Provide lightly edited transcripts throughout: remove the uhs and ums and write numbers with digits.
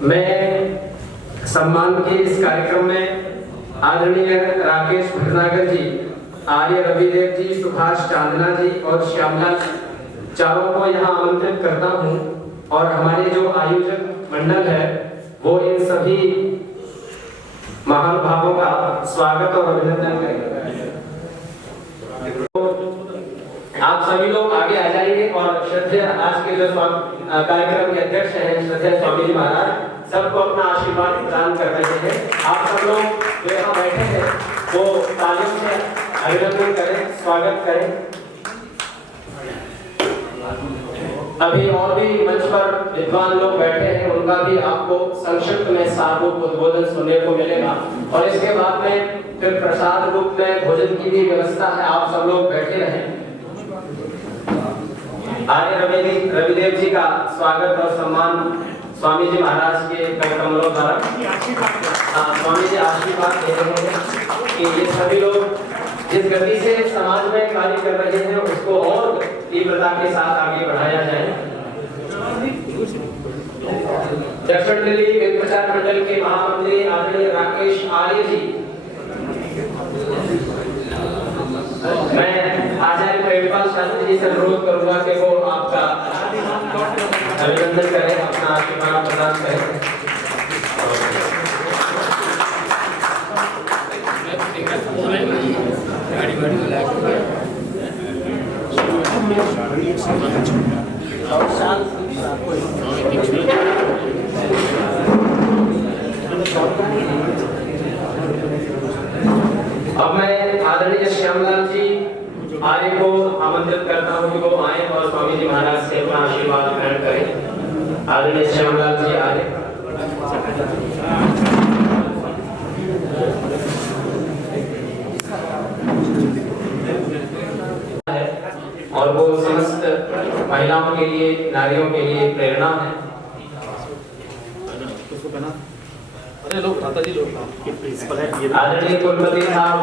मैं सम्मान के इस कार्यक्रम में आदरणीय राकेश भटनागर जी, आर्य रविदेव जी, सुभाष चांदना जी और श्यामलाल चारों को यहाँ आमंत्रित करता हूँ और हमारे जो आयोजक मंडल है वो इन सभी महानुभावों का स्वागत और अभिनंदन करेंगे। आप सभी लोग आगे आ जाइए और श्रद्धेय आज के जो कार्यक्रम के अध्यक्ष हैं श्रद्धेय स्वामी जी महाराज सबको अपना आशीर्वाद प्रदान कर रहे हैं। आप सब लोग जो यहाँ बैठे हैं वो तालियों से अभिनंदन करें, स्वागत करें। अभी और भी मंच पर विद्वान लोग बैठे हैं, उनका भी आपको संक्षिप्त में सारभूत उद्बोधन सुनने को मिलेगा और इसके बाद में फिर प्रसाद रूप में भोजन की भी व्यवस्था है। आप सब लोग बैठे रहें। आर्य रविदेव जी का स्वागत और सम्मान स्वामी जी महाराज के कमलों द्वारा स्वामी जी आशीर्वाद दे रहे हैं कि ये सभी लोग जिस गति से समाज में कार्य कर रहे हैं उसको और तीव्रता के साथ आगे बढ़ाया जाए। दक्षिण दिल्ली वेद प्रचार मंडल के महामंत्री आदरणीय राकेश आर्य जी, मैं आचार्य प्रेमपाल शास्त्री जी से अनुरोध करूंगा कि वो आपका अभिनंदन करें, अपना आशीर्वाद प्रदान करें। अब मैं आदरणीय श्यामलाल जी आर्य को आमंत्रित करता हूं कि वो आए और स्वामी जी महाराज से अपना आशीर्वाद ग्रहण करें। आदरणीय श्यामलाल जी आर्य। और वो समस्त महिलाओं के लिए, नारियों के लिए प्रेरणा है। आदरणीय कुलपति साहब,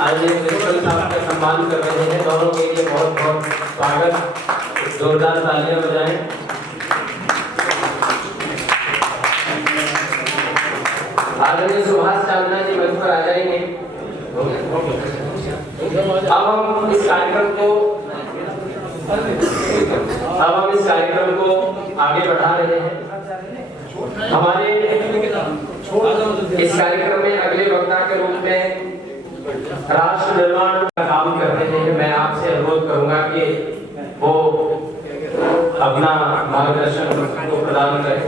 आदरणीय प्रिंसिपल साहब का सम्मान कर रहे हैं, दोनों के लिए बहुत बहुत स्वागत, जोरदार तालियां बजाएं। आदरणीय सुभाष चांदना जी मंच पर आ जाएंगे। अब हम इस कार्यक्रम को आगे बढ़ा रहे हैं। हमारे इस कार्यक्रम में अगले वक्ता के रूप में राष्ट्र निर्माण का काम कर रहे हैं। मैं आपसे अनुरोध करूंगा कि वो अपना मार्गदर्शन को प्रदान करें।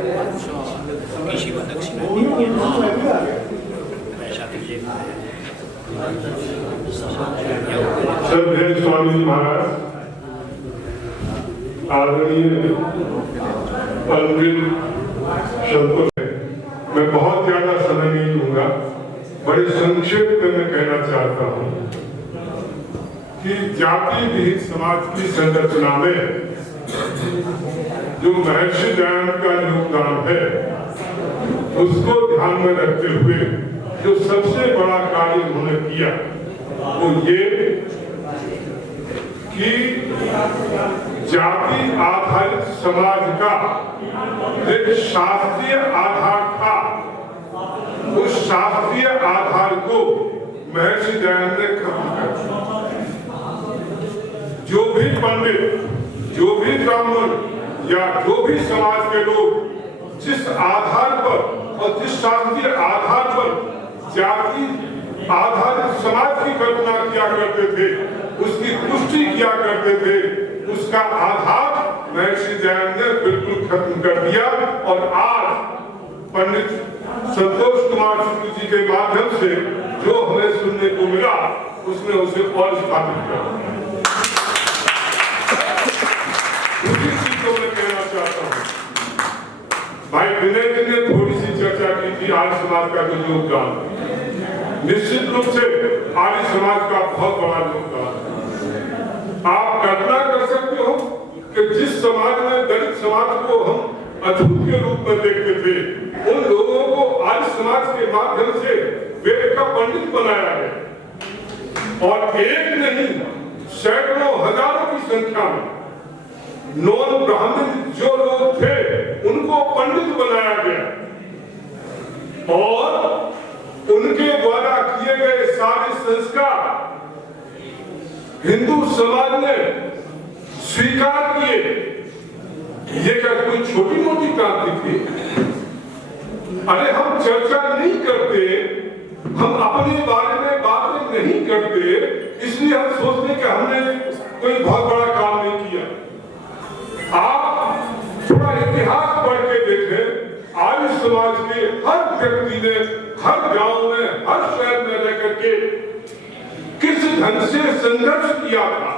श्रद्धेय स्वामी जी महाराज, आदरणीय शब्दों से मैं बहुत ज्यादा समय नहीं लूंगा, बड़े संक्षिप्त में कहना चाहता हूं कि जाति विहीन समाज की संरचना में जो महर्षि दयानंद का योगदान है उसको ध्यान में रखते हुए जो सबसे बड़ा कार्य उन्होंने किया वो ये कि जाति आधारित समाज का एक शास्त्रीय आधार था, उस शास्त्रीय आधार को महर्षि दयानंद ने खत्म कर दिया। जो भी पंडित, जो भी ब्राह्मण या जो भी समाज के लोग जिस आधार पर और जिस शास्त्रीय आधार पर जाति आधारित समाज की कल्पना किया करते थे, उसकी पुष्टि किया करते थे, उसका आधार महर्षि दयानंद ने बिल्कुल खत्म कर दिया। और आज पंडित संतोष कुमार शुक्ल जी के माध्यम से जो हमें सुनने को मिला उसने उसे और स्थापित किया। उसी चीज को मैं कहना चाहता हूँ। भाई विनय जी ने थोड़ी सी चर्चा की थी आर्य समाज का जो योगदान, निश्चित रूप से आर्य समाज का बहुत बड़ा योगदान है। आप कल्पना कर सकते हो कि जिस समाज में दलित समाज को हम अछूत के रूप में देखते थे, उन लोगों को आर्य समाज के माध्यम से वेद का पंडित बनाया गया और एक नहीं सैकड़ों हजारों की संख्या में नॉन ब्राह्मण जो लोग थे उनको पंडित बनाया गया। उनके द्वारा किए गए सारे संस्कार हिंदू समाज ने स्वीकार किए। ये क्या कोई छोटी मोटी क्रांति थी? अरे हम चर्चा नहीं करते, हम अपने बारे में बातें नहीं करते, इसलिए हम सोचते कि हमने कोई बहुत बड़ा काम नहीं किया। आप थोड़ा इतिहास पढ़ के देखें, आर्य समाज के हर व्यक्ति ने हर गांव में, हर शहर में रह करके किस ढंग से संघर्ष किया था।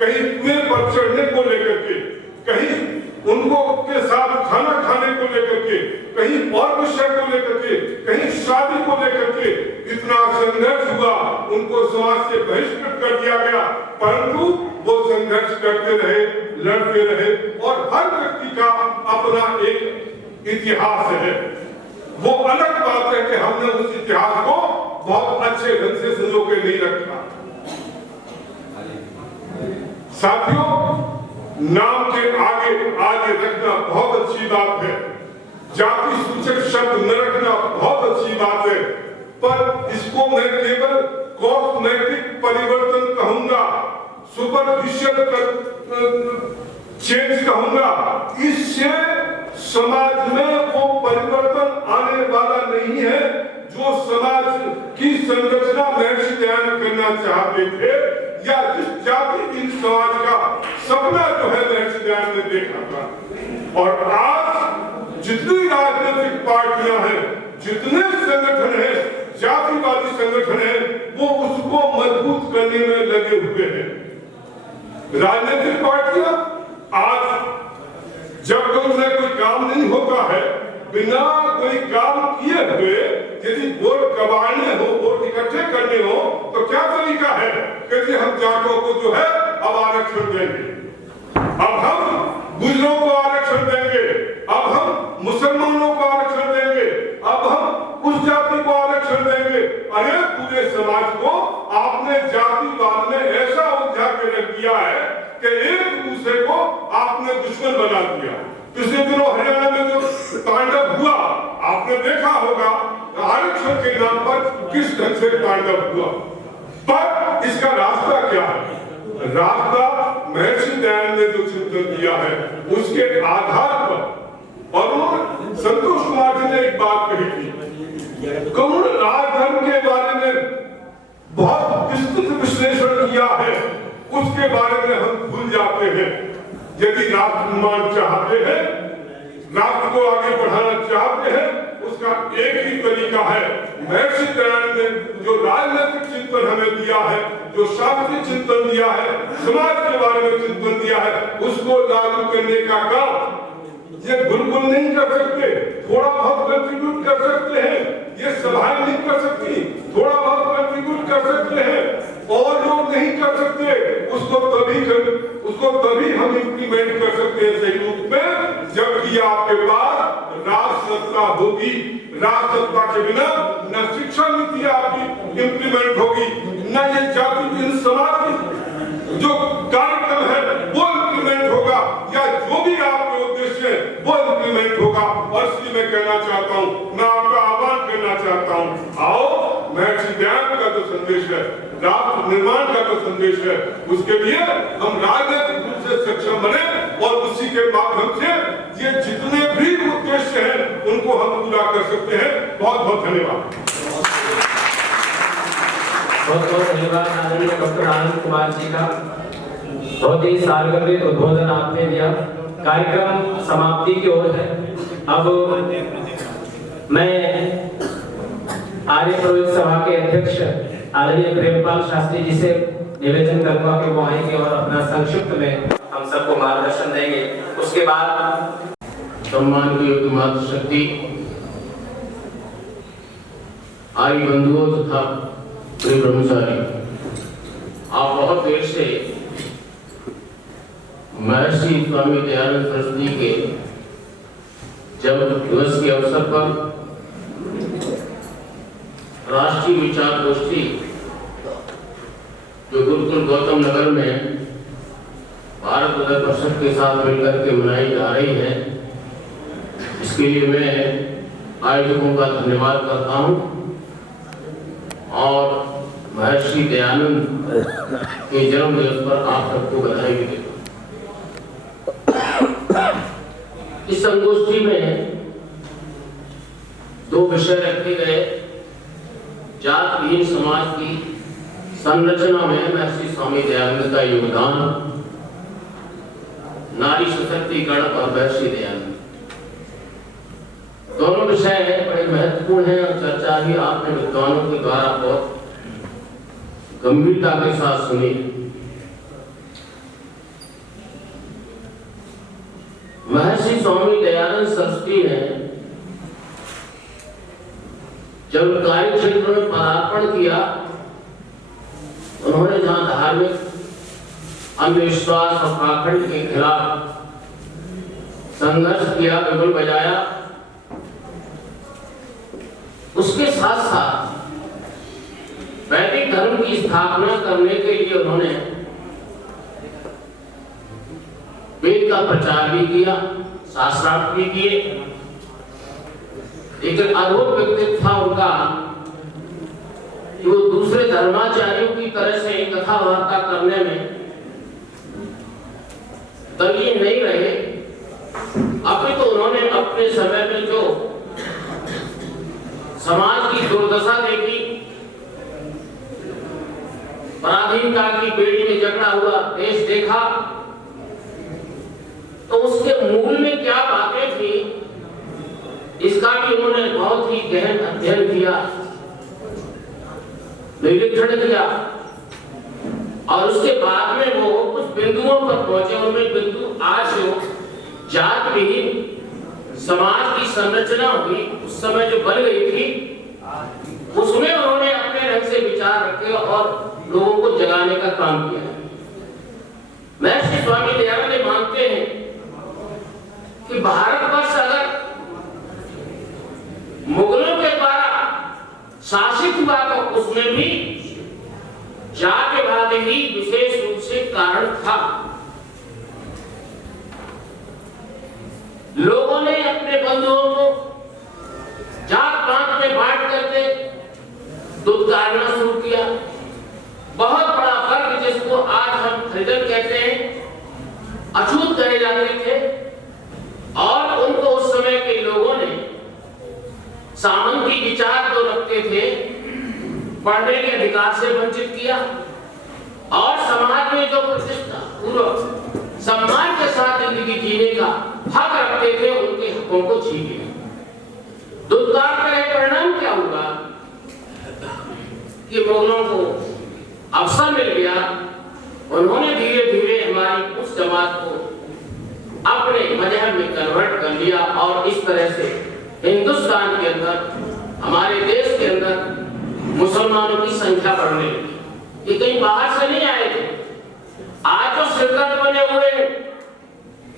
कहीं कुएं पर चढ़ने को लेकर के, कहीं उनको के साथ खाना खाने को लेकर के, कहीं और विषय को लेकर के, कहीं शादी को लेकर के इतना संघर्ष हुआ, उनको समाज से बहिष्कृत कर दिया गया, परंतु वो संघर्ष करते रहे, लड़ते रहे और हर व्यक्ति का अपना एक इतिहास है। वो अलग बात है कि हमने उस इतिहास को बहुत अच्छे ढंग से संजो के नहीं रखा। साथियों, नाम के आगे आगे रखना बहुत अच्छी बात है, जाति सूचक शब्द न रखना बहुत अच्छी बात है, पर इसको मैं केवल कॉस्मेटिक परिवर्तन कहूंगा, सुपरफिशियल चेंज कहूंगा। इससे समाज में वो परिवर्तन आने वाला नहीं है जो समाज की संरचना महर्षि दयानंद करना चाहते थे, या जिस जाति इन समाज का सपना जो है महर्षि दयानंद ने देखा था। और आज जितनी राजनीतिक पार्टियां हैं, जितने संगठन हैं, जातिवादी संगठन हैं, वो उसको मजबूत करने में लगे हुए हैं। राजनीतिक पार्टियां आज जब उन्हें कोई काम नहीं होता है, बिना कोई काम किए हुए यदि वोट कबाड़ने हो, वोट इकट्ठे करने हो, तो क्या तरीका है कि हम जाटों को जो है अब आरक्षण देंगे, अब हम गुजरों को आरक्षण देंगे, अब हम मुसलमानों को आरक्षण देंगे, अब हम उस जाति को आरक्षण देंगे। अरे पूरे समाज को आपने जातिवाद में ऐसा उलझा के रख दिया है कि एक दूसरे को आपने दुश्मन बना दिया। पिछले दिनों हरियाणा में जो तांडव हुआ आपने देखा होगा, आरक्षण के नाम पर किस ढंग से तांडव हुआ। पर इसका रास्ता क्या है? रास्ता महर्षि दयानंद ने जो चिंतन दिया है उसके आधार पर। और संतोष कुमार जी ने एक बात कही थी, कौन राजधर्म के बारे में बहुत विस्तृत विश्लेषण किया है, उसके बारे में हम भूल जाते हैं। यदि राष्ट्र निर्माण चाहते हैं, राष्ट्र को आगे बढ़ाना चाहते हैं, उसका एक ही तरीका है, महर्षि दयानंद ने जो राजनीतिक चिंतन हमें दिया है, जो शास्त्रीय चिंतन दिया है, समाज के बारे में चिंतन दिया है, उसको लागू करने का काम ये बिल्कुल नहीं कर सकते। थोड़ा बहुत कंट्रीब्यूट कर सकते हैं, ये सभाएं नहीं कर सकती, थोड़ा बहुत कंट्रीब्यूट कर सकते हैं, और जो नहीं कर सकते उसको तभी हम इम्प्लीमेंट कर सकते हैं सही रूप में, जबकि आपके पास राज सत्ता होगी। राज सत्ता के बिना न शिक्षा नीति आपकी इम्प्लीमेंट होगी, न ये जाति समाज की जो कार्यक्रम है वो इम्प्लीमेंट होगा, या जो भी आपके उद्देश्य है वो इम्प्लीमेंट होगा। और इसलिए मैं कहना चाहता हूँ, मैं आपका आह्वान करना चाहता हूँ, आओ महर्षि दयानंद का जो संदेश है, राष्ट्र निर्माण का जो संदेश है, उसके लिए हम राजनीतिक रूप से सक्षम बने और उसी के माध्यम से ये जितने भी उद्देश्य हैं उनको हम पूरा कर सकते हैं। बहुत बहुत धन्यवाद। बहुत बहुत धन्यवाद आदरणीय डॉक्टर आनंद कुमार जी का, बहुत ही सारगर्भित उद्बोधन आपने दिया। कार्यक्रम समाप्ति की ओर है। अब मैं आर्य पुरोहित सभा के अध्यक्ष आदरणीय प्रेमपाल शास्त्री जी से निवेदन करूंगा कि वो आएंगे और अपना संक्षिप्त में हम सबको मार्गदर्शन देंगे। उसके बाद सम्मान की योग्य मातृशक्ति आर्य बंधुओं तथा प्रिय ब्रह्मचारी, आप बहुत देर से महर्षि स्वामी दयानंद सरस्वती के जन्म दिवस के अवसर पर राष्ट्रीय विचार गोष्ठी जो गुरुकुल गौतम नगर में भारत उदय परिषद के साथ मिलकर के मनाई जा रही है, इसके लिए मैं आयोजकों का धन्यवाद करता हूं। और महर्षि दयानंद के जन्म दिवस पर आप सबको बधाई भी देता हूं। इस संगोष्ठी में 2 विषय रखे गए। जात विहीन समाज की संरचना में महर्षि स्वामी दयानंद का योगदान, नारी सशक्तिकरण और महर्षि दयानंद, दोनों विषय बड़े महत्वपूर्ण हैं और चर्चा भी आपने विद्वानों के द्वारा बहुत गंभीरता के साथ सुनी। महर्षि स्वामी दयानंद सरस्वती ने जब कार्य क्षेत्र में पदार्पण किया, उन्होंने जहां धार्मिक अंधविश्वास और पाखंड के खिलाफ संघर्ष किया, बिगुल बजाया, उसके साथ साथ वैदिक धर्म की स्थापना करने के लिए उन्होंने वेद का प्रचार भी किया, शास्त्रार्थ भी किए। एक अद्भुत व्यक्तित्व था उनका कि वो दूसरे धर्माचार्यों की तरह से कथा वार्ता करने में तल्लीन नहीं रहे। अभी तो उन्होंने अपने समय में जो समाज की दुर्दशा देखी, पराधीनता की बेड़ी में जकड़ा हुआ देश देखा, तो उसके मूल में क्या बातें थी, इसका भी उन्होंने बहुत ही गहन अध्ययन किया, निरीक्षण किया और उसके बाद में वो कुछ बिंदुओं पर पहुंचे। उनमें बिंदु आज जो जात विहीन समाज की संरचना हुई, उस समय जो बन गई थी, उसमें उन्होंने अपने ढंग से विचार रखे और लोगों को जगाने का काम किया। महर्षि स्वामी दयानंद मानते हैं कि भारतवर्ष अगर मुगलों के द्वारा शासित हुआ तो उसमें भी जातिवाद ही विशेष रूप से कारण था। लोगों ने अपने बंधुओं को जात पात में बांट करके दुत्कारना शुरू किया। बहुत बड़ा वर्ग जिसको आज हम हरिजन कहते हैं, अछूत कहे जाते थे, और उनको उस समय के लोगों ने सामंती विचार जो रखते थे, पढ़ने के अधिकार से वंचित किया और समाज में जो प्रतिष्ठा पूर्वक सम्मान के साथ जिंदगी जीने का हक रखते थे, उनके हकों को छीन लिया। दुष्कार का परिणाम क्या हुआ कि मुगलों को अवसर मिल गया। उन्होंने धीरे धीरे हमारी उस जमात को अपने मजहब में कन्वर्ट कर लिया और इस तरह से हिंदुस्तान के अंदर, हमारे देश के अंदर मुसलमानों की संख्या बढ़ने लगी। ये कहीं बाहर से नहीं आए थे। आज जो सिरकत बने हुए हैं,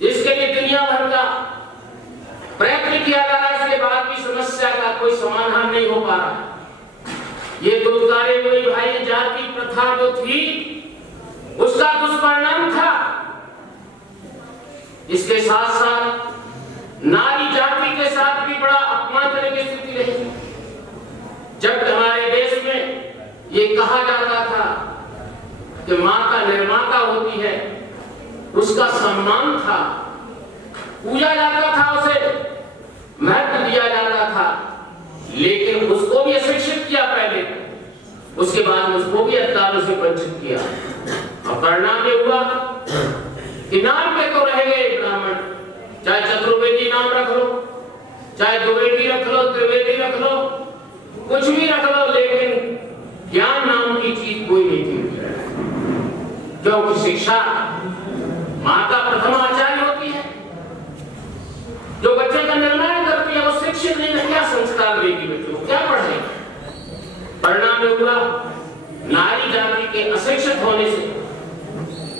जिसके लिए दुनिया भर का प्रयत्न किया जा रहा है, इसके बाद भी समस्या का कोई समाधान नहीं हो पा रहा। ये दुष्कारे हुए भाई जाति प्रथा जो थी, उसका दुष्परिणाम था। इसके साथ साथ नारी जाति के साथ भी बड़ा अपमानजनक स्थिति रही। जब हमारे देश में ये कहा जाता था कि मां का निर्माता होती है, उसका सम्मान था, पूजा जाता था, उसे महत्व दिया जाता था, लेकिन उसको भी अशिक्षित किया पहले, उसके बाद उसको भी अधिकारों से वंचित किया। और परिणाम ये हुआ कि नाम पे तो रह गए ब्राह्मण, चाहे चतुर्वेदी नाम रख लो, चाहे द्विवेदी रख लो, त्रिवेदी रख लो, कुछ भी रख लो, लेकिन ज्ञान नाम की चीज कोई नहीं थी। क्योंकि शिक्षा माता प्रथम आचार्य होती है, जो बच्चे का निर्माण करती है, वो शिक्षित नहीं है, क्या संस्कार देगी बच्चों को, क्या पढ़ेगी। परिणाम में हुआ नारी जाति के अशिक्षित होने से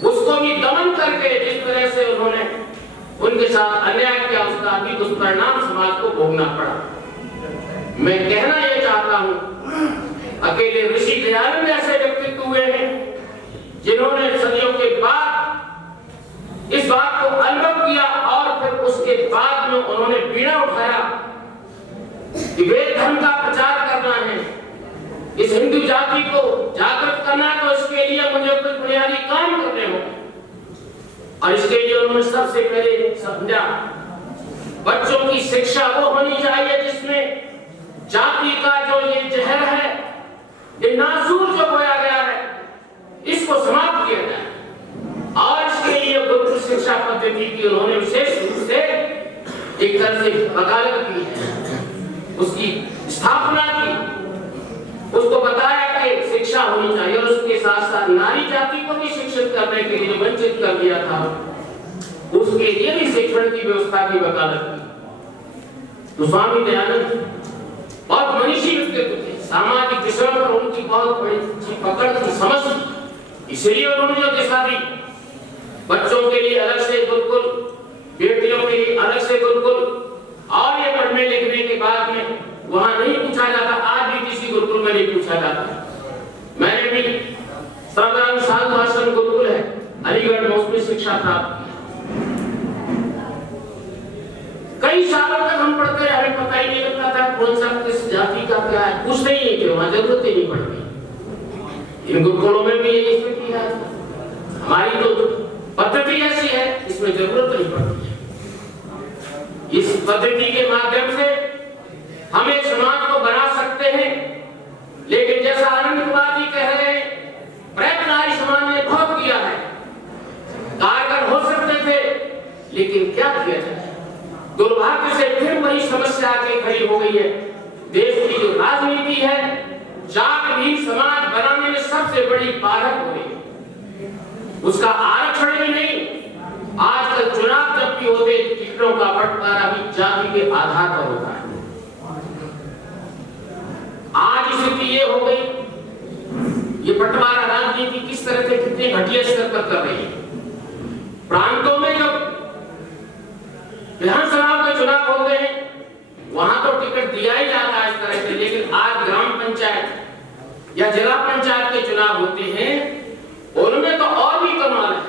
उसको भी दमन करके जिस तरह से उन्होंने उनके साथ अन्याय किया, उसका भी दुष्परिणाम समाज को भोगना पड़ा। मैं कहना यह चाहता हूं, अकेले ऋषि दयानंद ऐसे व्यक्तित्व हुए हैं जिन्होंने सदियों के बाद इस बात को अनुभव किया और फिर उसके बाद में उन्होंने बीड़ा उठाया कि वेद धर्म का प्रचार करना है, इस हिंदू जाति को जागृत करना है, तो इसके लिए मुझे कुछ बुनियादी काम करने होंगे। और इसके लिए उन्होंने सबसे पहले समझा बच्चों की शिक्षा वो होनी चाहिए जिसमें जाति का जो ये जहर है, ये नासूर जो बोया गया है, इसको समाप्त किया जाए। और इसके लिए गुरुकुल शिक्षा पद्धति की उन्होंने विशेष रूप से एक तरह से वकालत की है, उसकी स्थापना की, उसको बताया कि शिक्षा होनी चाहिए। और उसके साथ साथ नारी जाति को भी शिक्षित करने के लिए वंचित कर दिया था, उसके लिए भी शिक्षण की व्यवस्था की वकालत की। तो स्वामी दयानंद बहुत मनीषी व्यक्तित्व थे, सामाजिक विषयों पर उनकी बहुत बड़ी पकड़ थी, समझ थी। इसलिए उन्होंने जो दिशा दी, बच्चों के लिए अलग से गुरुकुल, बेटियों के लिए अलग से गुरुकुल, और ये पढ़ने लिखने के बाद में वहां नहीं पूछा जाता, आज भी किसी गुरुकुल में नहीं पूछा जाता। मैंने भी साधारण साधु आश्रम गुरुकुल है अलीगढ़ में, उसमें शिक्षा प्राप्त की। कई सालों तक हम पढ़ते रहे, हमें पता ही नहीं लगता था कौन सा किस जाति का क्या है, पूछते ही नहीं थे, वहां जरूरत ही नहीं पड़ती। इन गुरुकुलों में भी यही स्थिति है। हमारी तो पद्धति ऐसी है, इसमें जरूरत नहीं पड़ती है। इस पद्धति के माध्यम से हम एक समाज को बना सकते हैं, लेकिन जैसा आनंद कुमार जी कह रहे हैं, प्रयत्न नारी समाज ने बहुत किया है, कारगर हो सकते थे, लेकिन क्या किया जाए। दुर्भाग्य से फिर वही समस्या आके खड़ी हो गई है। देश की जो राजनीति है, जात भी समाज बनाने में सबसे बड़ी बाधक हो रही है। उसका आरक्षण भी नहीं, आजकल चुनाव जब भी होते, टिकटों का बंटवारा भी जाति के आधार पर होता है। आज स्थिति ये हो गई, ये बंटवारा राजनीति किस तरह से कितने घटिया स्तर पर कर रही है। प्रांतों में जब विधानसभा के चुनाव होते हैं, वहां तो टिकट दिया ही जाता है इस तरह से, लेकिन आज ग्राम पंचायत या जिला पंचायत के चुनाव होते हैं, उनमें तो और भी कमाल है।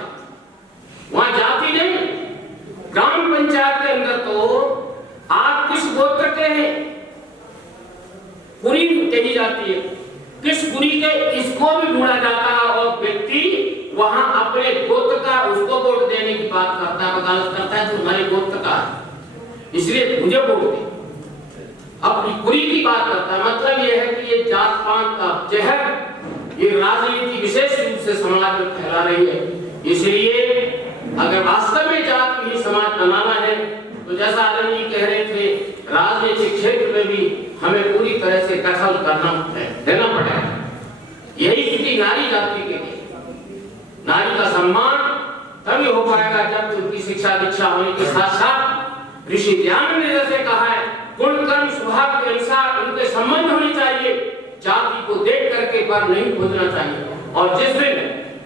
वहां जाति नहीं, ग्राम पंचायत के अंदर तो आप किस गोत्र के हैं, पुरी कही जाती है, किस पुरी के, इसको भी ढूंढा जाता है, और व्यक्ति वहां अपने गोत्र का उसको वोट देने की बात करता है, वकालत करता है तुम्हारे गोत्र का, इसलिए मुझे वोट दे, अपनी पुरी की बात करता है। मतलब यह है कि ये जात पात का जहर ये राजनीति विशेष रूप से समाज में फैला रही है। इसलिए अगर वास्तव में जात ही समाज बनाना है, तो जैसा आनंद जी कह रहे थे, राजनीतिक क्षेत्र में भी हमें पूरी तरह से दखल देना पड़ेगा। यही स्थिति नारी जाति के लिए, नारी का सम्मान तभी हो पाएगा जब उनकी शिक्षा दीक्षा होने के साथ साथ ऋषि दयानंद ने जैसे कहा है, गुण कर्म स्वभाव के अनुसार उनके संबंध होने चाहिए, जाति को देख करके पर नहीं खोजना चाहिए। और जिस दिन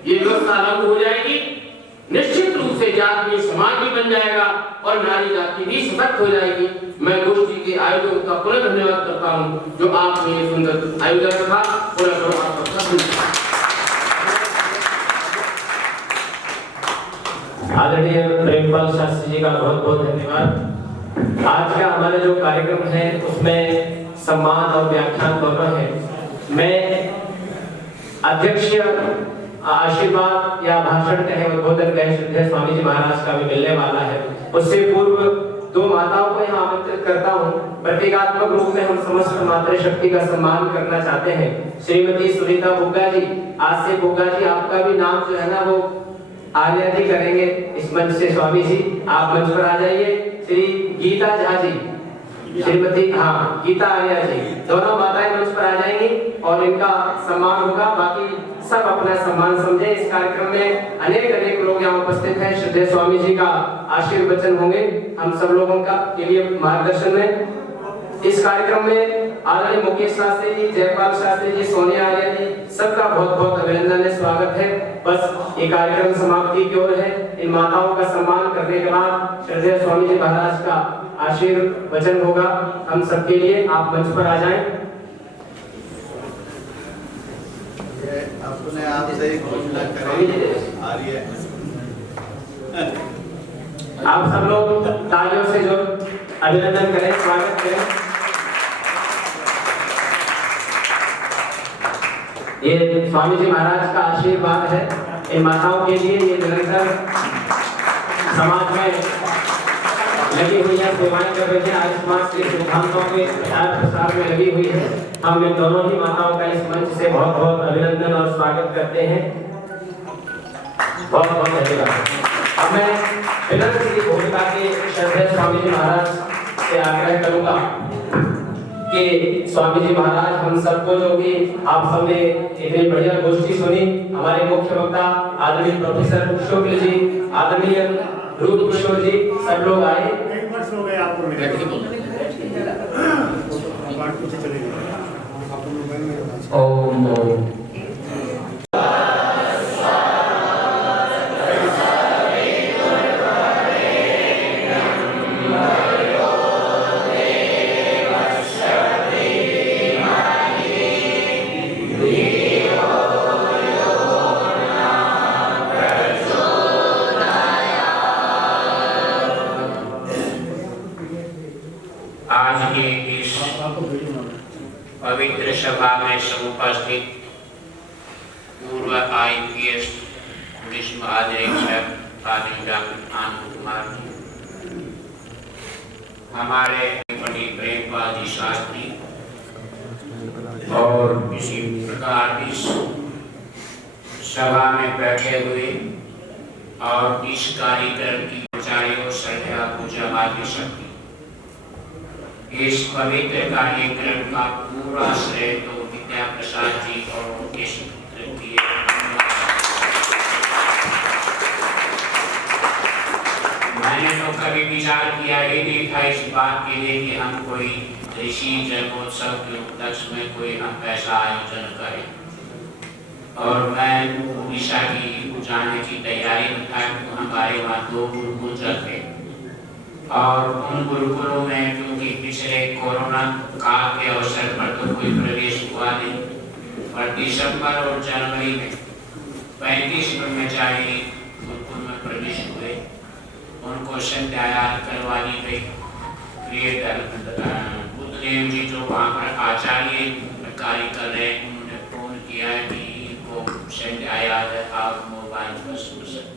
ये व्यवस्था लागू हो जाएगी, निश्चित रूप से जाति समाज भी बन जाएगा और नारी जाति भी सशक्त हो जाएगी। मैं गोष्ठी के आयोजकों का पुनः धन्यवाद करता हूँ जो आपने ये सुंदर आयोजन रखा। आदरणीय प्रेमपाल शास्त्री जी का बहुत बहुत धन्यवाद। आज का हमारा जो कार्यक्रम है उसमें सम्मान और व्याख्यान दोनों है। मैं अध्यक्ष आशीर्वाद या भाषण कहे, उद्बोधन कहे, श्रद्धेय स्वामी जी महाराज का भी मिलने वाला है। उससे पूर्व दो माताओं को यहाँ आमंत्रित करता हूँ। प्रतीकात्मक रूप में हम समस्त मातृशक्ति का सम्मान करना चाहते हैं। श्रीमती सुनीता बुग्गा जी, आज से बुग्गा जी आपका भी नाम जो है ना वो आर्या जी करेंगे इस मंच से। स्वामी जी आप मंच पर आ जाइए। श्री गीता झा जी, श्रीमती गीता आर्या जी, दोनों माताएं मंच पर आ जाएंगी और इनका सम्मान होगा। बाकी सब अपना सम्मान समझे। इस कार्यक्रम में अनेक लोग यहाँ उपस्थित हैं। श्रद्धेय स्वामी जी का आशीर्वचन होंगे हम सब लोगों का के लिए मार्गदर्शन में। इस कार्यक्रम में आदरणीय मुकेश शास्त्री जी, जयपाल शास्त्री जी, सोनिया आर्या जी, सबका बहुत बहुत अभिनंदन है, स्वागत है। बस ये कार्यक्रम समाप्ति की ओर है। इन माताओं का सम्मान करने के बाद श्रद्धेय स्वामी जी महाराज का आशीर्वचन होगा हम सबके लिए। आप मंच पर आ जाएं। अपने आप से घोषणा करें आ रही है। आप सब लोग तालियों से जो अभिनंदन करें, स्वागत करें। ये स्वामी जी महाराज का आशीर्वाद है इन माताओं के लिए। ये निरंतर समाज में लगी हुई है, सेवाएं कर रही है, आर्य समाज के सिद्धांतों के प्रचार प्रसार में लगी हुई है। हम इन दोनों ही माताओं का इस मंच से बहुत बहुत अभिनंदन और स्वागत करते हैं। बहुत बहुत धन्यवाद। अब मैं बिना किसी भूमिका के श्रद्धेय स्वामी जी महाराज से आग्रह करूंगा कि स्वामी जी महाराज हम सबको, जो कि आप सबने इतनी बढ़िया गोष्ठी सुनी, हमारे मुख्य वक्ता आदरणीय प्रोफेसर शुक्ल जी, आदरणीय रूप किशोर जी, सब लोग आए। एक वर्ष हो गए आपको ओम आज की इस पवित्र सभा में समुपस्थित पूर्व IPS पुलिस महानिरीक्षक आदरणीय डॉक्टर आनंद कुमार जी, हमारे बड़ी प्रेमपाल जी शास्त्री, और इसी प्रकार इस सभा में बैठे हुए और इस कार्यक्रम की कर्मचारियों, श्रद्धा पूजा आदि शक्ति, इस पवित्र कार्यक्रम का पूरा श्रेय तो विद्या प्रसाद जी और उनके सुपुत्र की। मैंने तो कभी विचार किया ही नहीं था इस बात के लिए कि हम कोई ऋषि जन्मोत्सव के उपलक्ष्य में कोई हम ऐसा आयोजन करें। और मैं उड़ीसा की जाने की तैयारी में था, तो हमारे वहाँ 2 गुरुकुल चलते, और उन गुरुकुलों में क्योंकि पिछले कोरोना काल के अवसर पर तो कोई प्रवेश हुआ नहीं, और दिसंबर और जनवरी में 35 ब्रह्मचारी गुरुकुल में प्रवेश हुए। उनको संध्यायात करवा दी गई। प्रिय बुद्धदेव जी जो वहाँ पर आचार्य कार्य कर रहे हैं, उन्होंने फोन किया कि इनको संध्यायात आप मोबाइल पर सुन सकते हैं।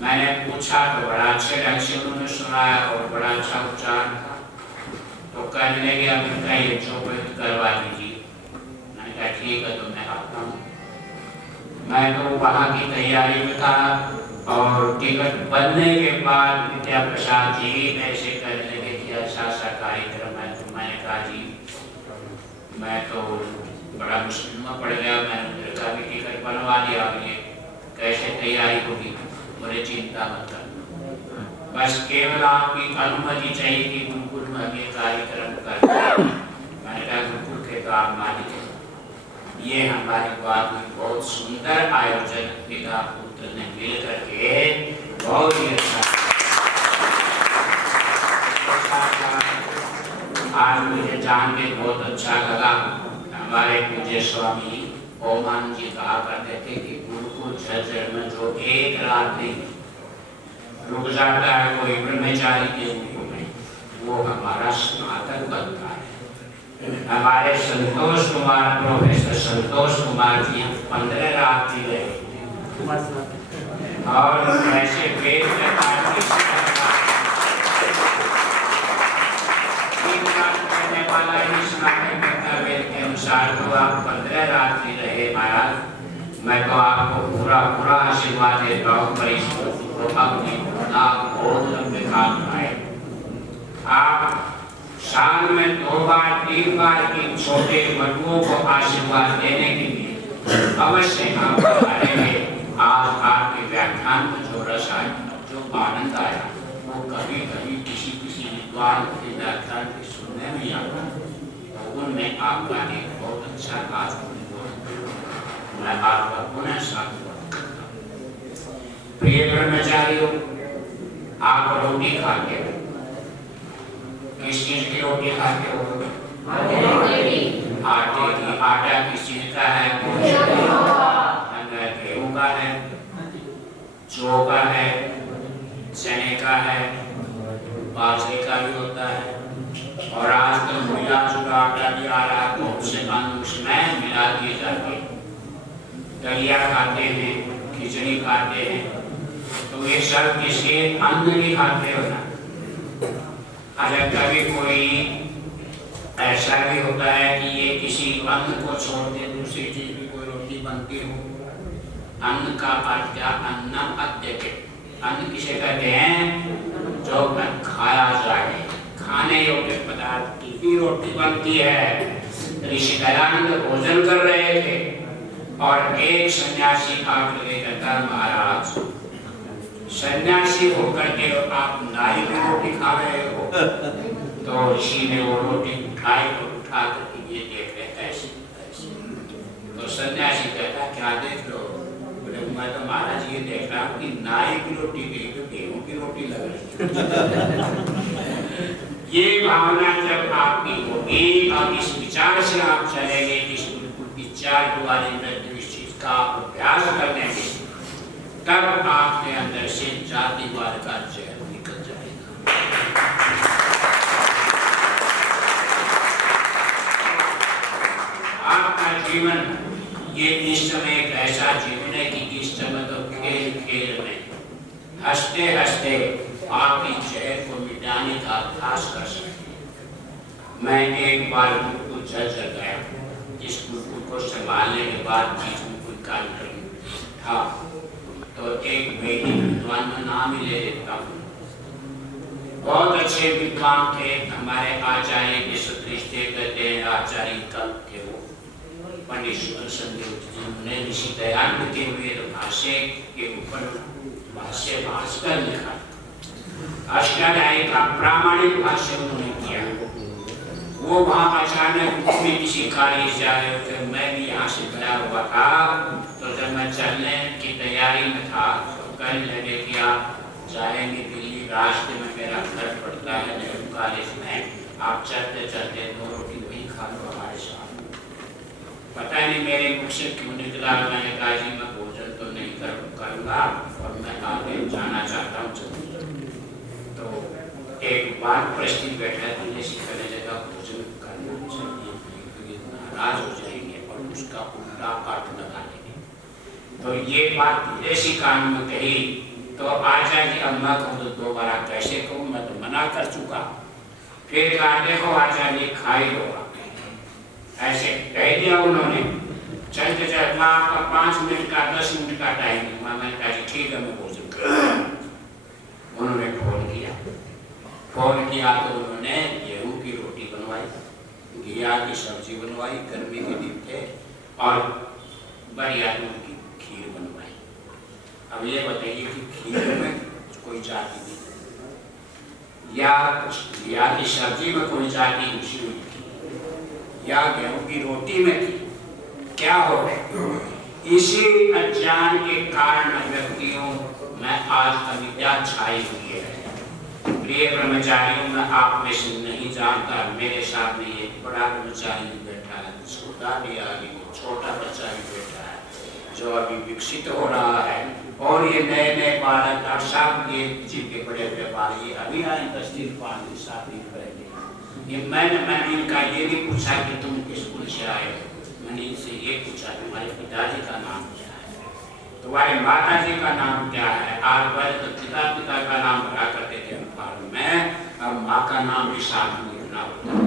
मैंने पूछा तो बड़ा अच्छे ढंग से उन्होंने सुनाया और बड़ा अच्छा उच्चार था। तो कहने लगे अब इनका ये चौपट करवा दीजिए। मैंने कहा ठीक है, तो मैं आता हूँ। मैं तो वहाँ की तैयारी में था, और टिकट बनने के बाद विद्या प्रसाद जी ऐसे कहने लगे कि ऐसा सा कार्यक्रम है। तो मैंने कहा जी मैं तो बड़ा मुश्किल में पड़ गया, मैंने उनका भी टिकट बनवा दिया, और ये कैसे तैयारी होगी। बोले चिंता मत कर, बस केवल आपकी अनुमति चाहिए कि गुरुकुल में हम ये कार्यक्रम करें। मैंने कहा गुरुकुल के तो आप मालिक हैं। ये हमारी बात हुई, बहुत सुंदर आयोजन पिता पुत्र ने मिल करके बहुत ही अच्छा। आज मुझे जान के बहुत अच्छा लगा। हमारे पूज्य स्वामी ओमान जी कहा करते थे कि गुरुकुल झज्जर में जो एक रात नहीं रुक जाता है कोई ब्रह्मचारी के रूप में, वो हमारा स्नातक बनता है। हमारे संतोष कुमार, प्रोफेसर संतोष कुमार जी 15 रात जी रहे, और ऐसे वेद में वाला ही स्नातक करता वेद के अनुसार। तो आप 15 रात जी रहे महाराज। मैं तो आपको पूरा पूरा आशीर्वाद देता हूँ, पर इस को अपनी बहुत लंबे काम आए। आप साल में 2 बार 3 बार इन छोटे बटुओं को आशीर्वाद देने के लिए अवश्य आप करेंगे। आज आपके व्याख्यान में जो रस आया, जो आनंद आया, वो कभी कभी किसी विद्वान के व्याख्यान के सुनने में आता, तो उनमें आपका एक बहुत अच्छा काज मैं आपका पुनः स्वागत करता हूँ। प्रिय ब्रह्मचारियों, आप रोटी खाते हो, किस चीज की रोटी खाते हो? आटे की। आटा किस चीज का है? गेहूं का है, जौ का है, चने का है, बाजरे का भी होता है, और आजकल मिला जुला आटा भी आ रहा है, तो उससे अन्न उसमें मिला दिए जाते हैं। दलिया खाते हैं, खिचड़ी खाते हैं, तो ये सब किसके अन्न ही खाते हो ना। अगर कभी कोई ऐसा भी होता है कि ये किसी अन्न को छोड़ दे दूसरी चीज भी कोई रोटी बनती हो, अन्न का अर्थ क्या, अन्नम अद्यते। अन्न किसे कहते हैं, जो खाया जाए, खाने योग्य पदार्थ की भी रोटी बनती है। ऋषि दयानंद भोजन कर रहे थे और एक सन्यासी आकर के कहता, महाराज सन्यासी होकर के आप नाई में रोटी खा रहे हो। तो ऋषि ने वो रोटी उठाई और उठा करके ये देख रहे ऐसे ऐसे। तो सन्यासी कहता, क्या देख लो? बोले, मैं तो महाराज ये देख रहा हूँ कि नाई की रोटी गई तो गेहूं की रोटी लग रही। ये भावना जब आपकी होगी और इस विचार से आप चलेंगे, इस बिल्कुल विचार द्वारे इस चीज का अभ्यास करेंगे, तब आपके अंदर से जातिवाद का जहर निकल जाएगा। आपका जीवन ये इस समय एक ऐसा जीवन है कि इस समय तो खेल खेल में हंसते हंसते आपकी जहर को मिटाने का अभ्यास कर सकते। मैं एक बार बिल्कुल जल गया, इस बिल्कुल को संभालने के बाद बीच में कोई कार्यक्रम था, तो एक बेटी विद्वान का नाम ही ले लेता हूँ। बहुत अच्छे विद्वान थे हमारे आचार्य के सदृष्टि कहते हैं, आचार्य कल थे वो पंडित सुदर्शन ने ऋषि दयानंद के वेद भाष्य के ऊपर भाष्य भास्कर लिखा। अष्टाध्यायी का प्रामाणिक भाष्य उन्होंने किया। वो वहाँ अचानक में किसी कार्य से आए, फिर मैं भी यहाँ से गया हुआ था, तो जब मैं चलने की तैयारी में था तो कहने लगे कि आप जाएंगे दिल्ली, रास्ते में मेरा घर पड़ता है नेहरू कॉलेज में, आप चलते चलते 2 रोटी वही खा लो हमारे साथ। पता नहीं मेरे मुख से क्यों निकला, मैंने कहा जी मैं भोजन तो नहीं करूँगा और मैं आगे जाना चाहता हूँ। तो एक बार परिस्थिति बैठा जैसी करने जगह भोजन करना चाहिए, नाराज हो जाएंगे और उसका उल्टा अर्थ लगा देंगे। तो ये बात विदेशी कान में कही तो आचार्य जी अम्मा को तो 2 बार कैसे कहूँ, मैं तो मना कर चुका। फिर कहा देखो आचार्य जी खा ही लो, ऐसे कह दिया उन्होंने। चलते चलते आपका 5 मिनट का 10 मिनट का टाइम हुआ, मैंने कहा ठीक है मैं भोजन करूँ। उन्होंने फोन किया तो उन्होंने गेहूं की रोटी बनवाई, घिया की सब्जी बनवाई, गर्मी के दिन थे, और बढ़िया दूध की खीर बनवाई। अब ये बताइए कि खीर में कोई जाति नहीं, या घिया की सब्जी में कोई जाति घुसी हुई थी, या गेहूं की रोटी में थी, क्या हो गया? इसी अज्ञान के कारण व्यक्तियों में आज अविद्या छाई हुई है। प्रिय ब्रह्मचारियों, मैं आप में से नहीं जानता, मेरे सामने एक बड़ा ब्रह्मचारी बैठा है, छोटा भी आदमी, छोटा बच्चा भी बैठा है जो अभी विकसित हो रहा है, और ये नए नए बालक डॉक्टर साहब ये जीव के बड़े व्यापारी अभी आए 10 दिन 5 दिन 7 दिन पहले। ये मैंने इनका ये भी पूछा कि तुम किस स्कूल से आए हो, मैंने इनसे ये पूछा तुम्हारे पिताजी का नाम क्या है, तुम्हारे माता जी का नाम क्या है। आज पहले तो पिता का नाम भरा करते थे फॉर्म में, अब माँ का नाम भी साथ में लिखना होता है,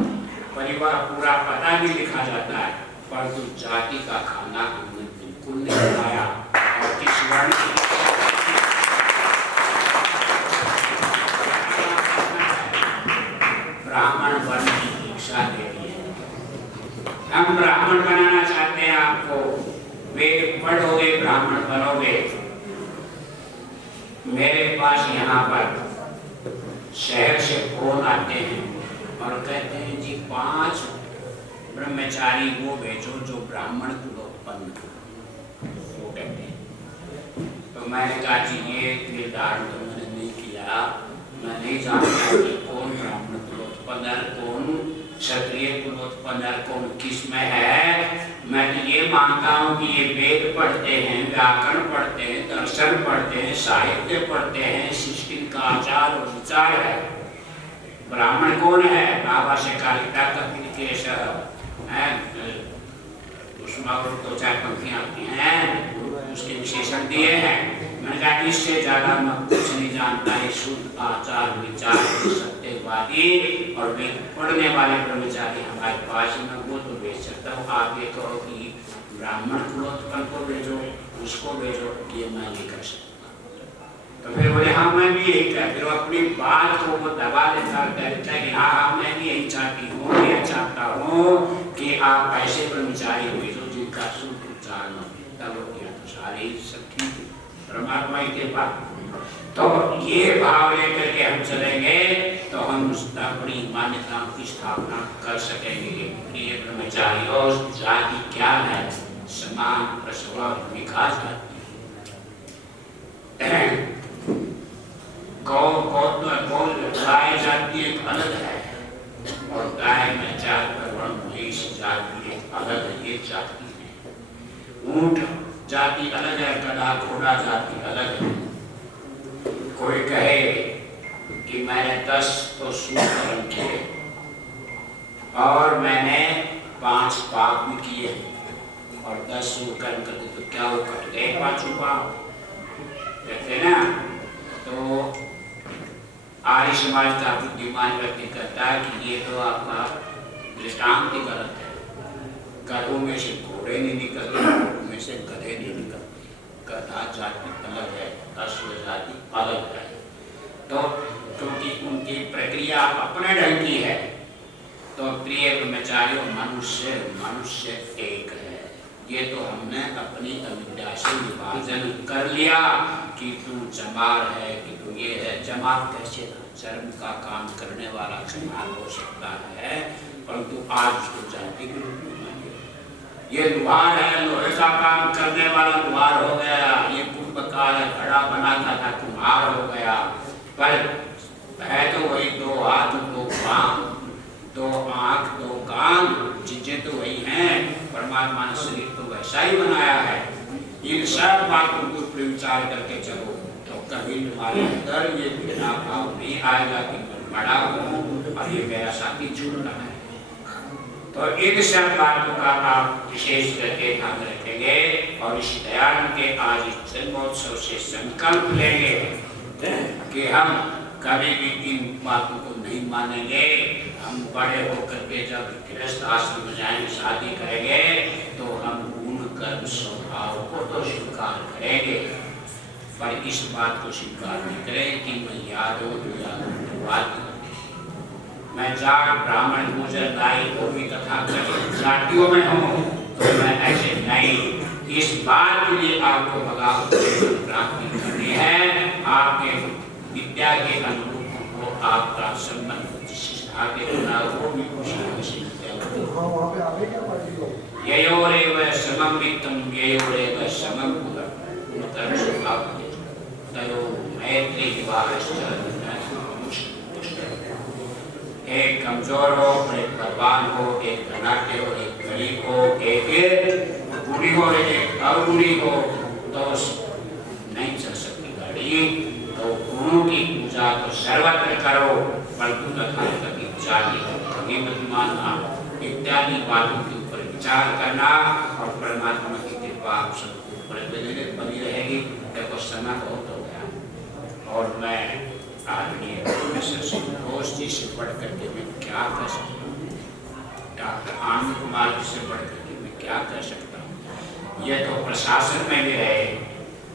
परिवार पूरा पता भी लिखा जाता है, परंतु जाति का खाना हमने बिल्कुल नहीं खाया। और किस वर्ण ब्राह्मण वर्ण की दीक्षा देती है। हम ब्राह्मण बनाना चाहते हैं आपको, वेद पढ़ोगे ब्राह्मण बनोगे। मेरे पास यहाँ पर शहर से फोन आते हैं और कहते हैं जी 5 ब्रह्मचारी वो भेजो जो ब्राह्मण कुलोत्पन्न वो कहते हैं। तो मैंने कहा जी ये निर्धारण तो मैंने नहीं किया, मैं नहीं जानता कि कौन ब्राह्मण कुलोत्पन्न, कौन क्षत्रिय कुलोत्पन्न, कौन किस में है। मैं तो ये मानता हूँ कि ये वेद पढ़ते हैं, व्याकरण पढ़ते हैं, दर्शन पढ़ते हैं, साहित्य पढ़ते हैं, सृष्टि का आचार और विचार है। ब्राह्मण कौन है? बाबा से कालिका कपिल केश उसमें और 2-4 पंक्तियां आती हैं, उसके विशेषण दिए हैं। मैंने कहा इससे ज्यादा मैं कुछ नहीं जानता। ये शुद्ध आचार विचार सत्यवादी और वेद पढ़ने वाले ब्रह्मचारी हमारे पास में वो तो भेज सकता हूँ। आप ये कहो कि ब्राह्मण कुलोत्पन्न को भेजो, उसको भेजो, ये मैं नहीं कर सकता। तो फिर बोले हाँ मैं भी यही कहता, फिर अपनी बात को वो दबा देता, कहता है कि हाँ मैं भी यही चाहती हूँ, ये चाहता हूँ कि आप ऐसे ब्रह्मचारी भेजो जिनका शुद्ध उच्चारण हो, तब वो किया तो सारे सब ठीक है परमात्मा के पास। तो ये भाव लेकर के हम चलेंगे तो हम अपनी मान्यताओं की स्थापना कर सकेंगे। प्रिय ब्रह्मचारियों, जाति क्या है? समान प्रसव भूमिका जाति। गाय जाति एक अलग है और गाय में जात महिष जाति एक अलग है, ये जाति है। ऊंट जाति अलग है, गधा घोड़ा जाति अलग है। कोई कहे कि मैंने 10 तो सुकर्म किए और मैंने 5 पाप भी किए और 10 सुकर्म करते तो क्या वो कट गए 5 पाप? कहते ना। तो आर्य समाज का बुद्धिमान व्यक्ति कहता है कि ये तो आपका दृष्टांत ही गलत है। गधों में से घोड़े नहीं निकलते, घोड़ों में से गधे नहीं निकलते। गधा जाति अलग है, अश्व जाति अलग है। तो क्योंकि उनकी प्रक्रिया अपने ढंग की है, तो प्रिय ब्रह्मचारियों, मनुष्य एक है। ये तो हमने अपनी अविद्या से विभाजन कर लिया कि तू चमार है, कि तू ये है। चमार कैसे चर्म का काम करने वाला चमार हो सकता है, परंतु आज उसको जाति के रूप में मानिए। ये लुहार है, लोहे का काम करने वाला लुहार हो गया। ये कुंभकार है, घड़ा बनाता था, कुम्हार हो गया। पर है तो वही 2 हाथ 2 पांव 2 आंख 2 कान, चीजें तो वही हैं। परमात्मा ने शरीर तो वैसा ही बनाया है। इन सब बातों को विचार करके चलो तो कभी तुम्हारे अंदर ये बिना भाव नहीं आएगा कि मैं बड़ा हूँ और ये मेरा साथी छोटा है। तो इन सब बातों का आप विशेष करके ध्यान रखेंगे और इस दयानंद के आज इस जन्मोत्सव से संकल्प लेंगे कि हम कभी भी इन बातों को नहीं मानेंगे। हम बड़े होकर के जब गृहस्थ आश्रम में जाएंगे, शादी करेंगे, तो हम गुण कर्म स्वभाव को तो स्वीकार करेंगे, पर इस बात को स्वीकार नहीं करेंगे कि मैं याद हो मैं जाट ब्राह्मण गुजर नाई धोबी तथा जातियों में हूँ, तो मैं ऐसे नहीं। इस बात के लिए आपको भगवत प्राप्ति करनी है। आपके विद्या के अनुरूप वो आपका संबंध आगे होना, वो भी खुशी ययोरेव समं वित्तं ययोरेव समं गुणं स्वभावः तयो मैत्री विवाहश्च। एक कमजोर हो, एक बलवान हो, एक धनाढ्य हो, एक गरीब हो, एक गुणी हो, एक अवगुणी हो, तो नहीं चल सकती गाड़ी। तो गुणों की पूजा तो सर्वत्र करो, परंतु तथाकथित जाति मानना इत्यादि बातों के ऊपर विचार करना और परमात्मा की कृपा आप सबके ऊपर बनी रहेगी। देखो समय बहुत हो गया और मैं आदरणीय प्रोफेसर सिंह घोष जी से बढ़ करके मैं क्या कर सकता हूँ, डॉक्टर आनंद कुमार जी से बढ़ करके मैं क्या कर सकता हूँ। ये तो प्रशासन में भी रहे,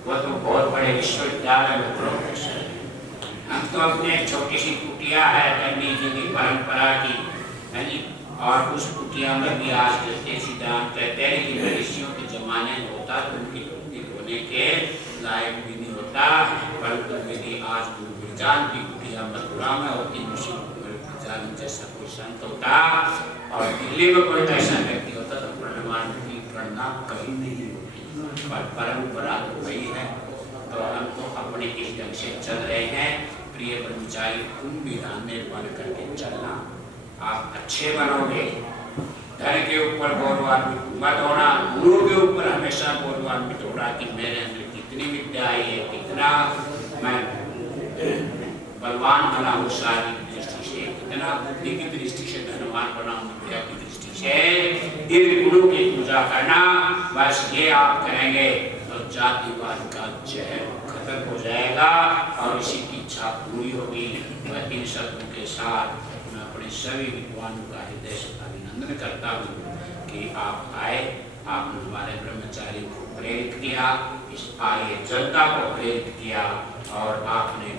वो तो बहुत बड़े विश्वविद्यालय में प्रोफेसर है। हम तो अपने एक छोटी सी कुटिया है गांधी जी की परंपरा की, और उस कुटिया में भी आज जैसे सिद्धांत कहते हैं कि ऋषियों के जमाने में होता तो उनकी मुक्ति होने के लायक भी नहीं होता, परंतु यदि आज विज्ञान की कुटिया मथुरा में होती, विज्ञान जैसा कोई संत होता और दिल्ली में कोई ऐसा व्यक्ति होता तो प्रणमान की गणना कहीं नहीं होती, पर परंपरा तो वही है। तो हम तो अपने इस ढंग से चल रहे हैं। प्रिय ब्रह्मचारी, तुम भी ध्यान निर्माण करके चलना, आप अच्छे बनोगे। धन के ऊपर गौरवान्वित मत होना, गुरु के ऊपर हमेशा गौरवान्वित होना कि मेरे अंदर कितनी विद्या आई है, कितना मैं बलवान बना हूँ शारीरिक दृष्टि से, कितना बुद्धि की दृष्टि से धनवान बना हूँ, विद्या की दृष्टि से। इन गुणों की पूजा करना, बस ये आप करेंगे तो जातिवाद का जहर खत्म हो जाएगा और इसी की इच्छा पूरी होगी। मैं इन शब्दों के साथ मैं अपने सभी विद्वानों का हृदय से अभिनंदन करता हूँ कि आप आए, आपने हमारे ब्रह्मचारी को प्रेरित किया, इस आगे जनता को प्रेरित किया और आपने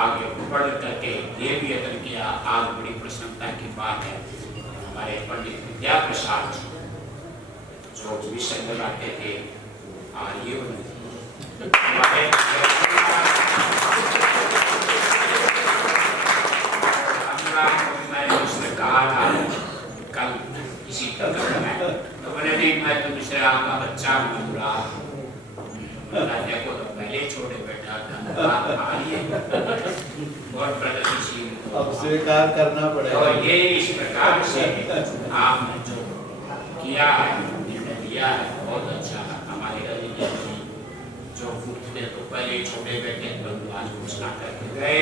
आगे बढ़ करके ये भी यत्न किया। आज बड़ी प्रसन्नता की बात है, हमारे पंडित विद्या प्रसाद जो विषय लगाते थे आर्य मैंने उसने कहा था कल इसी तरह में, तो मैंने भी मैं तो मिश्रा का बच्चा बुरा देखो तो पहले छोटे बैठा था बहुत प्रगतिशील, अब स्वीकार करना पड़ेगा। तो ये इस प्रकार से आपने जो किया है, निर्णय लिया है, बहुत अच्छा है। हमारे रवि जी जो उठते तो पहले छोटे बैठे तो आज घोषणा करके गए,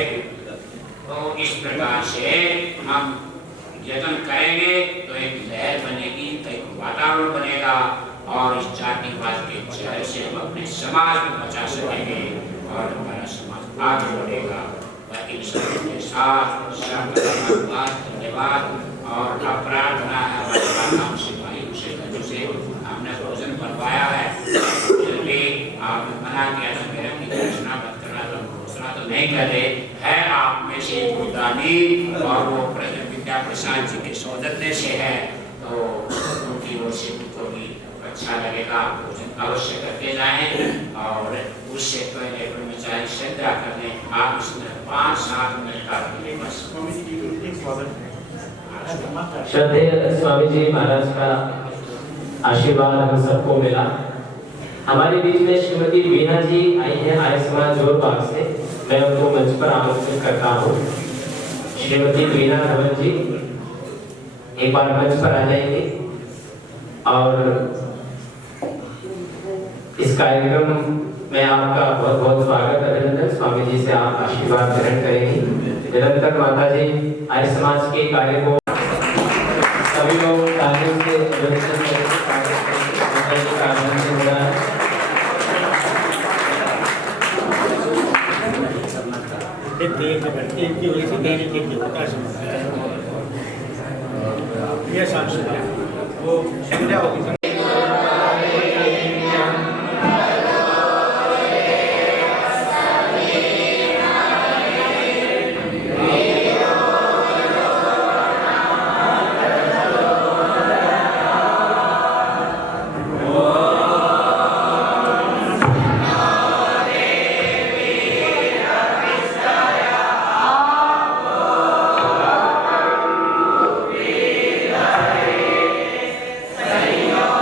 तो इस प्रकार से हम यत्न करेंगे तो एक लहर बनेगी, एक वातावरण बनेगा और इस जातिवाद के जहर से हम अपने समाज को बचा सकेंगे और हमारा समाज आगे बढ़ेगा। इन सबके के साथ धन्यवाद और प्रार्थना है हमारे सिपाहियों से हमने भोजन बनवाया है, फिर भी आपने मना किया था मेरे की घोषणा मत करना, तो घोषणा तो नहीं कर रहे है। आप में से भूटानी और वो विद्या प्रसाद जी के सौजन्य से है, तो उनकी ओर से उनको भी अच्छा लगेगा। भोजन अवश्य करके जाएं और उससे पहले ब्रह्मचारी श्रद्धा करने आप इसमें 5-7 मिनट का बस। श्रद्धेय स्वामी जी महाराज का आशीर्वाद हम सबको मिला। हमारे बीच में श्रीमती वीणा जी आई है आर्य समाज जोरबाग से, मैं उनको मंच पर आमंत्रित करता हूँ। श्रीमती वीणा धवन जी एक बार मंच पर आ जाएंगे और इस कार्यक्रम में आपका बहुत बहुत स्वागत अभिनंदन। स्वामी जी से आप आशीर्वाद ग्रहण करेंगी। निरंतर माता जी आर्य समाज के कार्य को सभी लोग तालियों से अभिनंदन करेंगे। माता जी का आगमन हो रहा है। ये सांस्कृतिक है वो संध्या होगी। Señor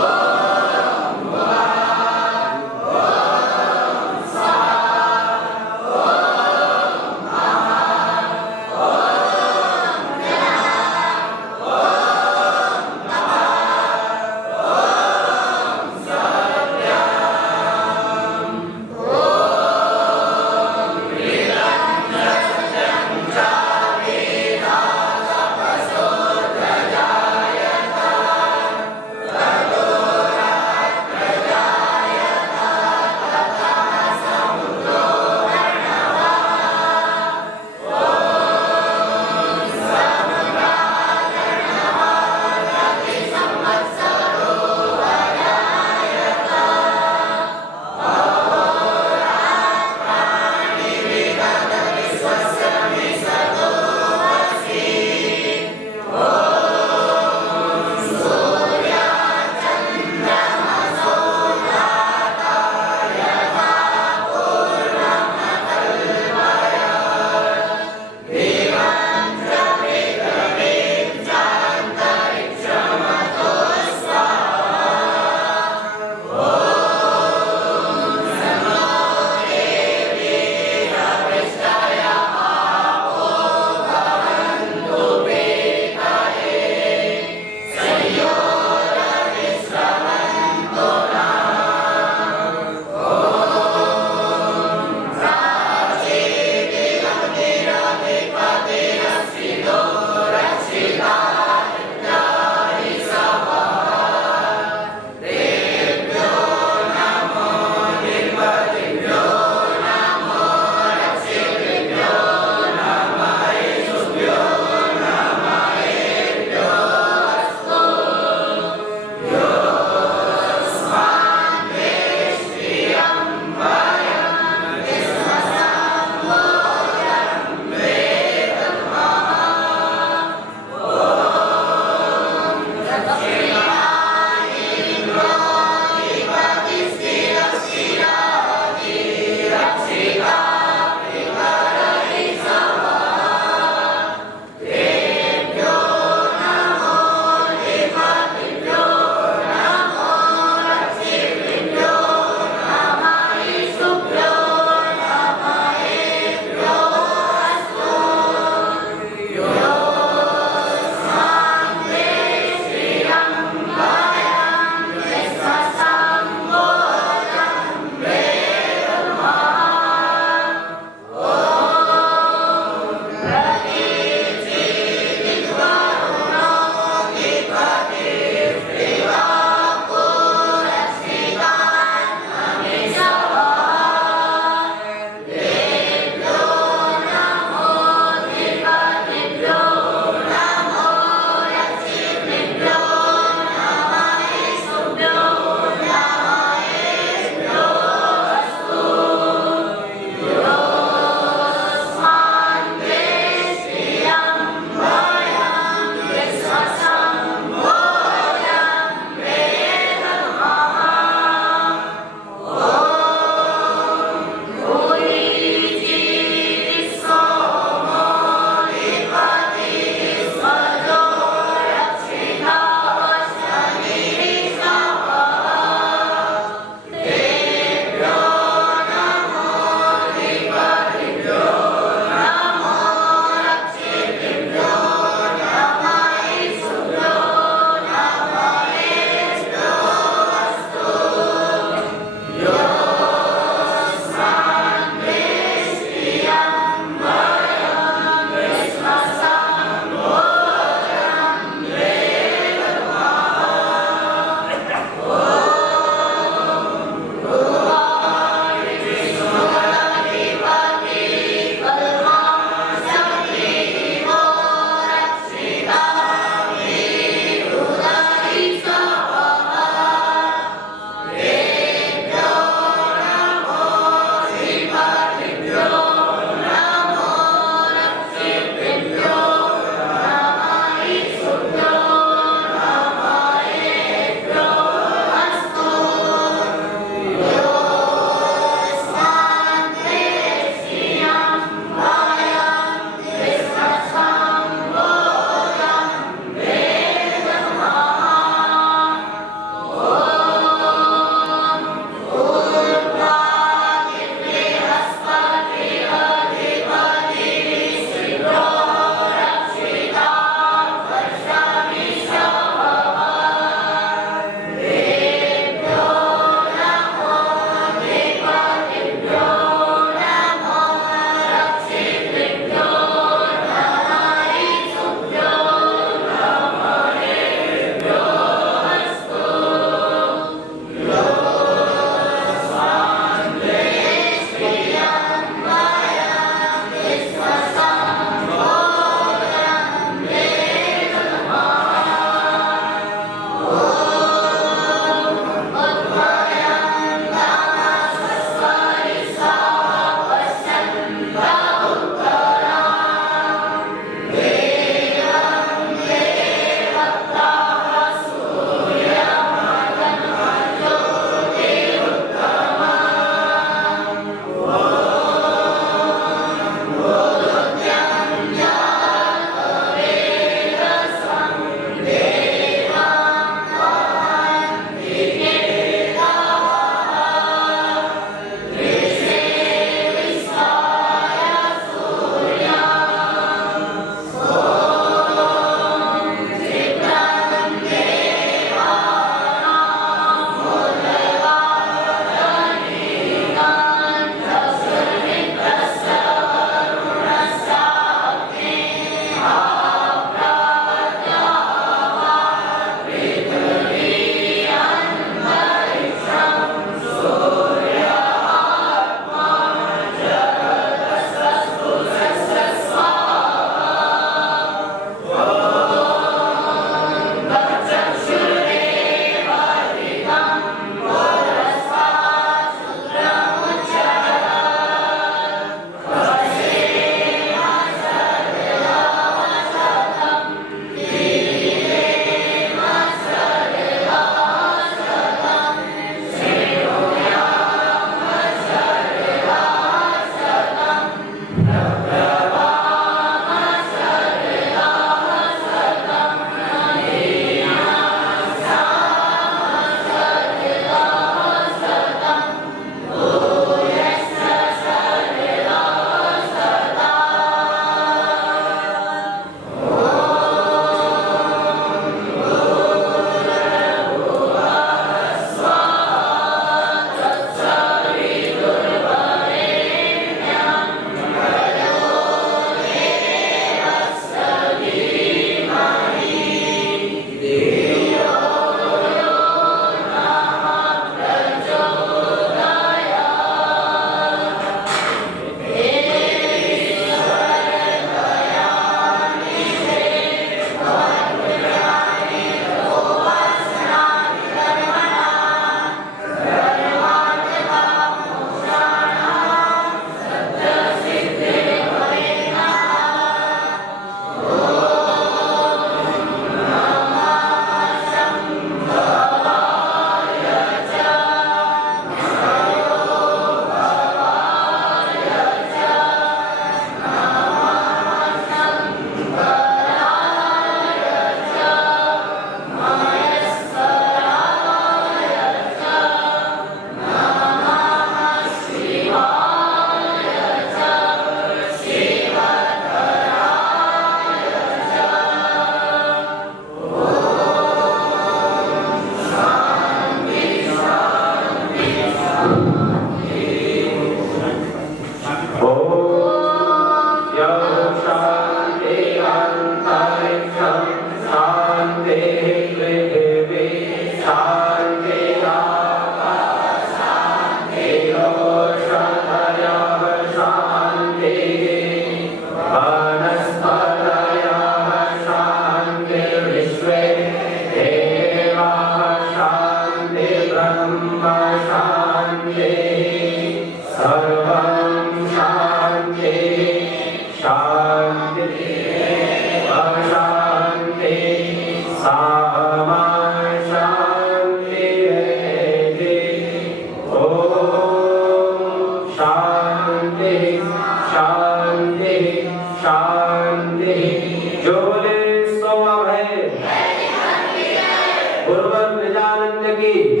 सच्चिदानंद की,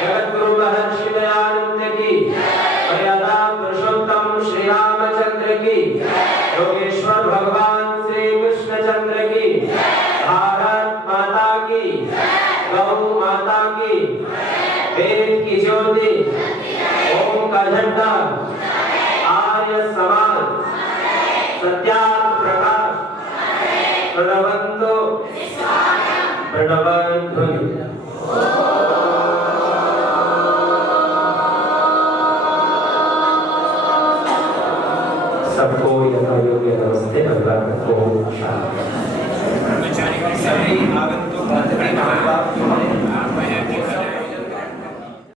जगद्गुरु महर्षि दयानंद की, मर्यादा पुरुषोत्तम श्री रामचंद्र की, योगेश्वर भगवान श्री कृष्णचंद्र की, भारत माता की, गौ माता की, वेद की ज्योति, ओम का झंडा, आर्य समाज, सत्यार्थ प्रकाश, प्रणवंतो प्रणवध्वनि। सबको यथा योग्य नमस्ते। अगला को शांति। सभी आगत